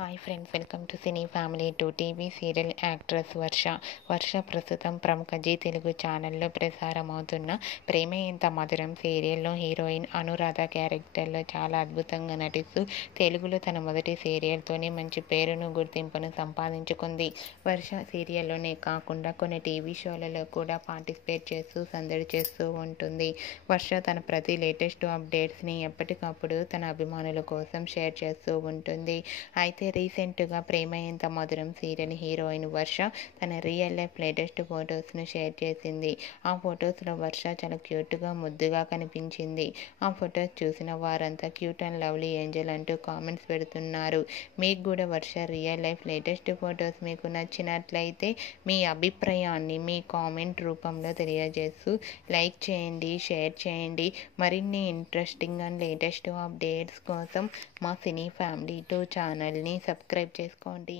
Hi friends, welcome to cine family. TV serial actress Varsha ప్రస్తుతం ప్రముఖ G Telugu ఛానల్లో ప్రసారం అవుతున్న ప్రేమే ఇంత మధురం సీరియల్లో హీరోయిన్ అనురాధ క్యారెక్టర్లో చాలా అద్భుతంగా నటిస్తూ తెలుగులో తన మొదటి సీరియల్తోనే మంచి పేరును గుర్తింపును సంపాదించుకుంది. వర్ష సీరియల్లోనే కాకుండా కొన్ని టీవీ షోలలో కూడా పార్టిసిపేట్ చేస్తూ సందడి చేస్తూ ఉంటుంది. వర్ష తన ప్రతి లేటెస్ట్ అప్డేట్స్ని ఎప్పటికప్పుడు తన అభిమానుల కోసం షేర్ చేస్తూ ఉంటుంది. అయితే రీసెంట్గా ప్రేమ ఎంత మధురం సీరియల్ హీరోయిన్ వర్ష తన రియల్ లైఫ్ లేటెస్ట్ ఫొటోస్ను షేర్ చేసింది. ఆ ఫొటోస్లో వర్ష చాలా క్యూట్గా ముద్దుగా కనిపించింది. ఆ ఫొటోస్ చూసిన వారంతా క్యూట్ అండ్ లవ్లీ ఏంజల్ అంటూ కామెంట్స్ పెడుతున్నారు. మీకు కూడా వర్ష రియల్ లైఫ్ లేటెస్ట్ ఫొటోస్ మీకు నచ్చినట్లయితే మీ అభిప్రాయాన్ని మీ కామెంట్ రూపంలో తెలియజేస్తూ లైక్ చేయండి, షేర్ చేయండి. మరిన్ని ఇంట్రెస్టింగ్ అండ్ లేటెస్ట్ అప్డేట్స్ కోసం మా సినీ ఫ్యామిలీ ఛానల్ని సబ్స్క్రైబ్ చేసుకోండి.